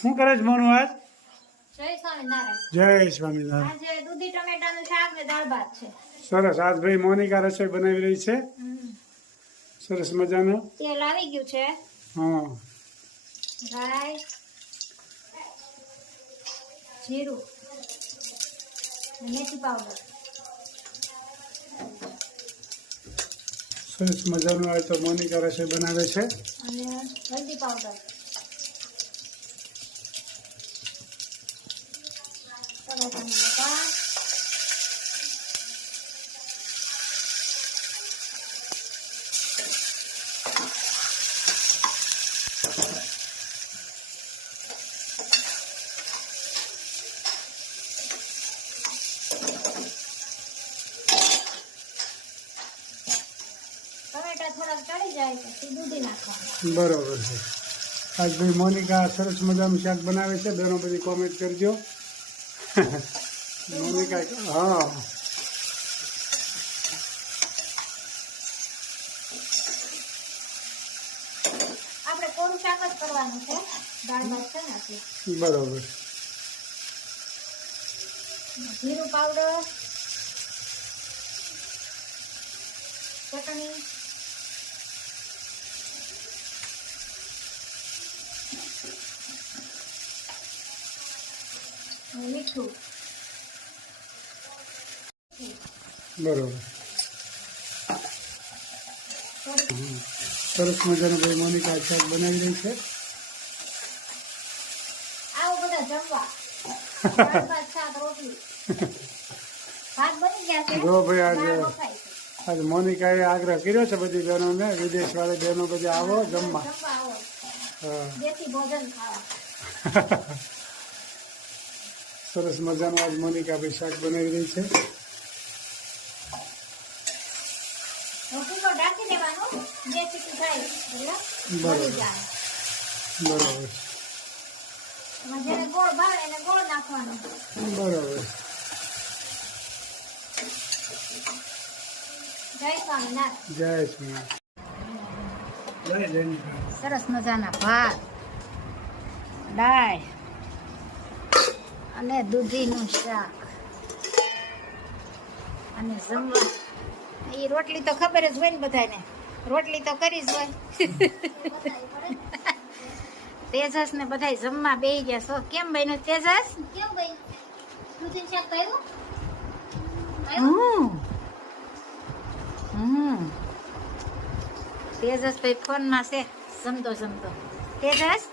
શું કરે છે મોનું આજ? જય સ્વામિનારાયણ. જય સ્વામિનારાયણ. આજે દૂધી ટમેટાનું શાક ને દાળ ભાત છે. સરસ. આજ ભાઈ મોનિકા રસોઈ બનાવી રહી છે. સરસ મજાનું. તેલ આવી ગયું છે. હા. રાઈ, જીરું, ને મેથી પાવડર. સરસ મજાનું આજ તો મોનિકા રસોઈ બનાવે છે. અને હળદી પાવડર. ટમેટાના લસણ. ટમેટા થોડાક ચડી જાય પછી દૂધી નાખવાનું. બરોબર છે. આજ ભાઈ મોનિકા સરસ મજાનું શાક બનાવે છે. બેનો બધી કોમેન્ટ કરજો. મોનિકા હા. આપણે કોરું શાક જ કરવાનું છે. દાળ ભાત છે ને એટલે. બરોબર. જીરું પાવડર, ચટણી, અને મીઠું. બરોબર. સરસ મજાનું ભાઈ મોનિકા શાક બનાવી રહી છે. આવો બધા જમવા. દાળ ભાત, શાક, રોટલી. ભાત બની ગયા છે. જો ભાઈ આજે દાળ બફાઈ છે. આજે મોનિકાએ આગ્રહ કર્યો છે બધી બહેનોને, વિદેશ વાળી બહેનો બધી આવો જમવા. જમવા આવો. હા. દેશી ભોજન ખાવા. સરસ મજાનું આજ મોનિકા ભાઈ શાક બનાવી રહી છે. રોટલીનો ઢાંકી દેવાનો. 2 સીટી થાય એટલે બની જાય. બરોબર. એમાં જેને ગોળ ભાવે એને ગોળ નાખવાનો. બરોબર. જય સ્વામિનારાયણ. જય સ્વામિનારાયણ. જય જય. સરસ મજાના ભાત, દાળ અને દૂધીનું શાક અને જમવા. એ રોટલી તો ખબર જ હોય ને બધાને. રોટલી તો કરી જ હોય. તેજસ ને બધા જમવા બેસી ગયા છો. કેમ બન્યું તેજસ? કેમ બન્યું? દૂધીનું શાક ભાવ્યું? તેજસ ભાઈ ફોનમાં છે જમતો જમતો. તેજસ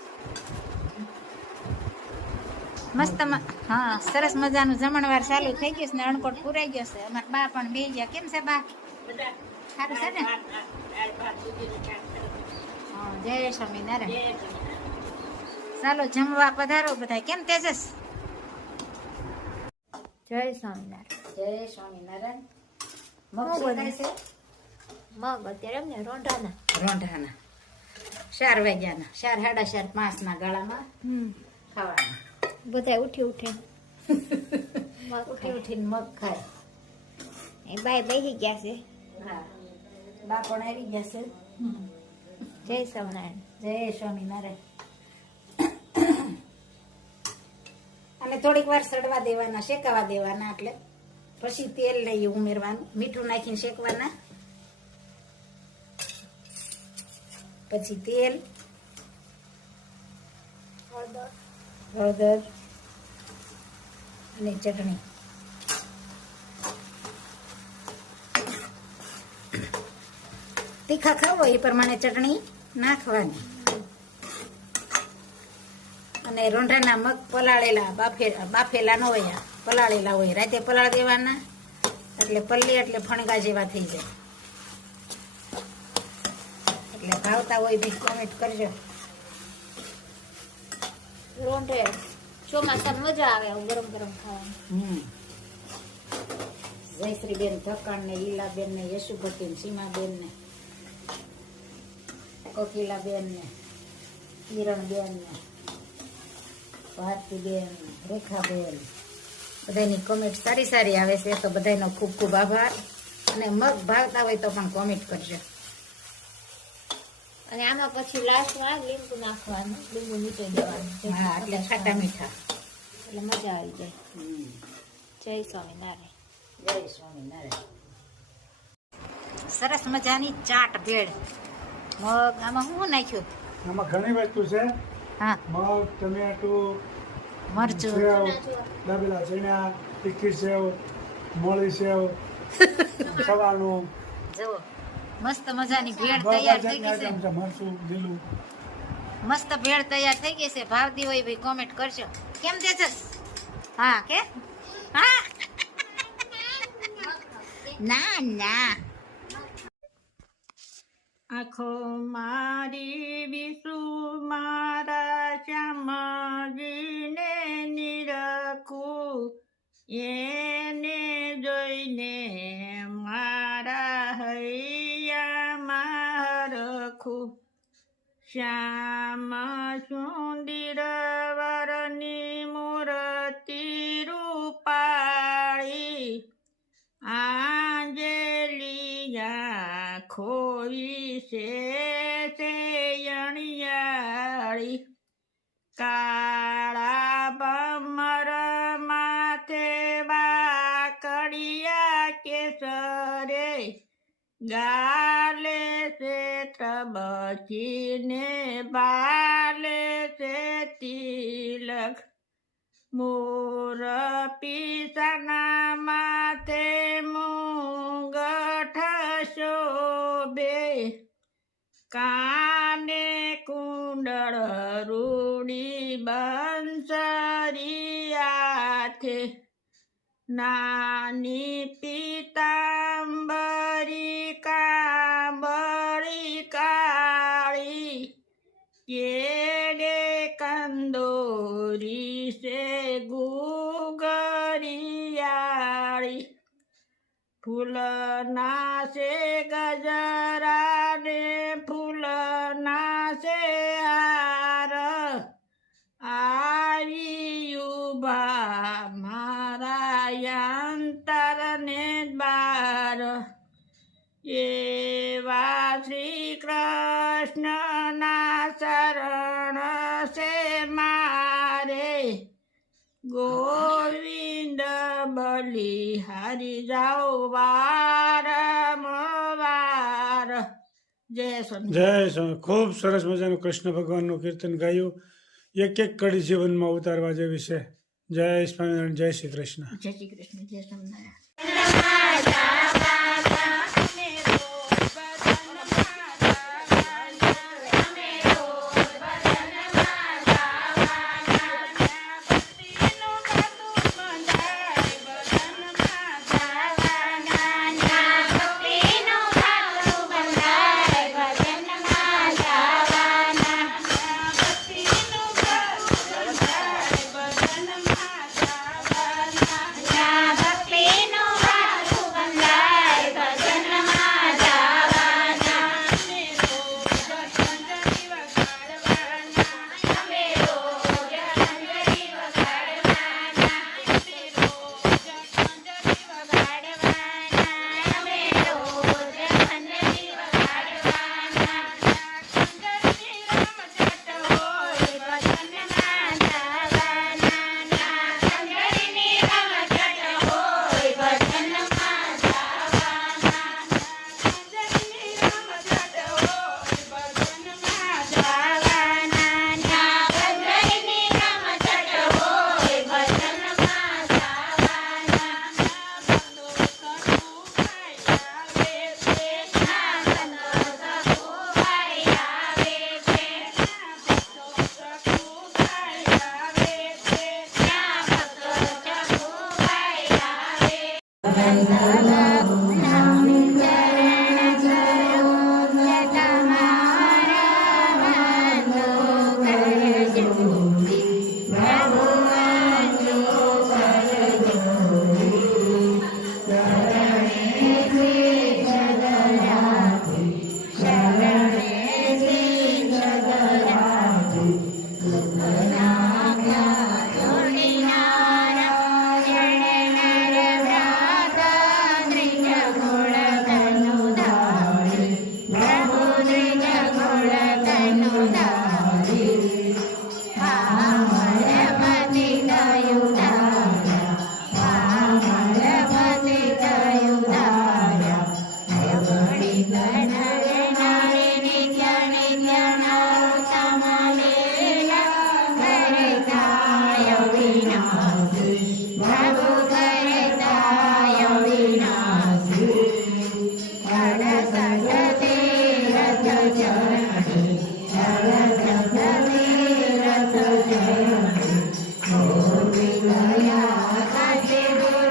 મસ્ત હા, સરસ મજાનું જમણવાર ચાલુ થઈ ગયું છે ને અણકોટ પૂરાઈ ગયો છે. અમારા બા પણ બે ગયા. કેમ છે બા? સારું છે ને? હા, જય સ્વામિનારાયણ. ચાલો જમવા પધારો બધા. કેમ તેજસ? જય સ્વામિનારાયણ. જય સ્વામિનારાયણ. મગ શેકાય છે. મગ અત્યારે એમ ને રોંઢાના 4 વાગ્યાના 4, 4:30, 5 ના ગાળામાં ખાવાના. બધા ઉઠી ઉઠીને મગ ખાય. એ બાય બેસી ગયા છે. હા, બા પણ આવી ગયા છે. જય સ્વામિનારાયણ. જય સ્વામિનારાયણ. અને થોડીક વાર સડવા દેવાના, શેકાવા દેવાના. એટલે પછી તેલ લઈ ઉમેરવાનું, મીઠું નાખીને શેકવાના. પછી તેલ, હળદર અને ચટણી. તીખા ખાવો એ પ્રમાણે ચટણી નાખવાની. અને રોંઢાના મગ પલાળેલા, બાફેલા ન હોય, પલાળેલા હોય. રાતે પલાળ દેવાના એટલે પલ્લી એટલે ફણગા જેવા થઈ જાય. એટલે ભાવતા હોય બી કોમેન્ટ કરજો. રોંઢે ચોમાસામાં મજા આવે ગરમ ગરમ ખાવાની. જયશ્રીબેન ધક્કણ ને લીલાબેન ને યશુભટ્ટી ને સીમાબેન ને કોકિલાબેન ને કિરણબેન ને ભારતીબેન, રેખાબેન, બધાની કોમેન્ટ સારી સારી આવે છે. તો બધાનો ખૂબ ખૂબ આભાર. અને મગ ભાવતા હોય તો પણ કોમેન્ટ કરજો. અને આમાં પછી લાસ્ટમાં લીંબુ નાખવાનું, લીંબુ નીચોઈ દેવાનું. હા એટલે ખાટા મીઠા. એટલે મજા આવી જાય. જય સ્વામિનારાયણ. જય સ્વામિનારાયણ. સરસ મજાની ચાટ ભેળ. મગ આમાં શું નાખ્યું? આમાં ઘણી વસ્તુ છે. હા, મગ, ટમેટું, મરચું. સેવ, દાબેલા ચણા, તીખી સેવ, મોળી સેવ, સવારનું જુઓ મસ્ત મજાની ભેળ તૈયાર થઈ ગઈ છે. મરચું લીલું. મસ્ત ભેળ તૈયાર થઈ ગઈ છે. ભાવતી હોય ભાઈ કોમેન્ટ કરજો. કેમ છે જસ? હા કે હા ના ના. આખો મારી વિસુ મારા શ્યામજીને નિરખું, એને જોઈને મારા હૈયામાં રખું. શ્યામ સુંદર વરની મૂર્તિ રૂપાળી, આંજલિયા ખોવી છે અણિયાળી. કાળા બમર માથે વાકડિયા કેસરે, ગાલે છે ત્રબચીને બાલે છે તિલક. મોર પીસાના માથે મુંગઠ શોભે, કાને કુંડળ રૂડી બંસરિયાથે. નાની પીતાંબરી કાંબળી કાળી, કેડે કંદોરી છે ગુગરિયાળી. ફૂલના છે ગજરા ને ફૂલના છે હાર, આવી ઉભા મારા અંતરને બાર. એવા શ્રી કૃષ્ણના શરણ છે મારે, ગોવિંદ બલિહારી જાઓ વારંવાર. જય સ્વામી. જય સ્વામી. ખૂબ સરસ મજાનું કૃષ્ણ ભગવાનનું કીર્તન ગાયું. એક એક કડી જીવનમાં ઉતારવા જેવી છે. જય સ્વામિનારાયણ. જય શ્રી કૃષ્ણ. જય શ્રી કૃષ્ણ. જય સ્વામિનારાયણ. Hola. દયા આકાશે દોરી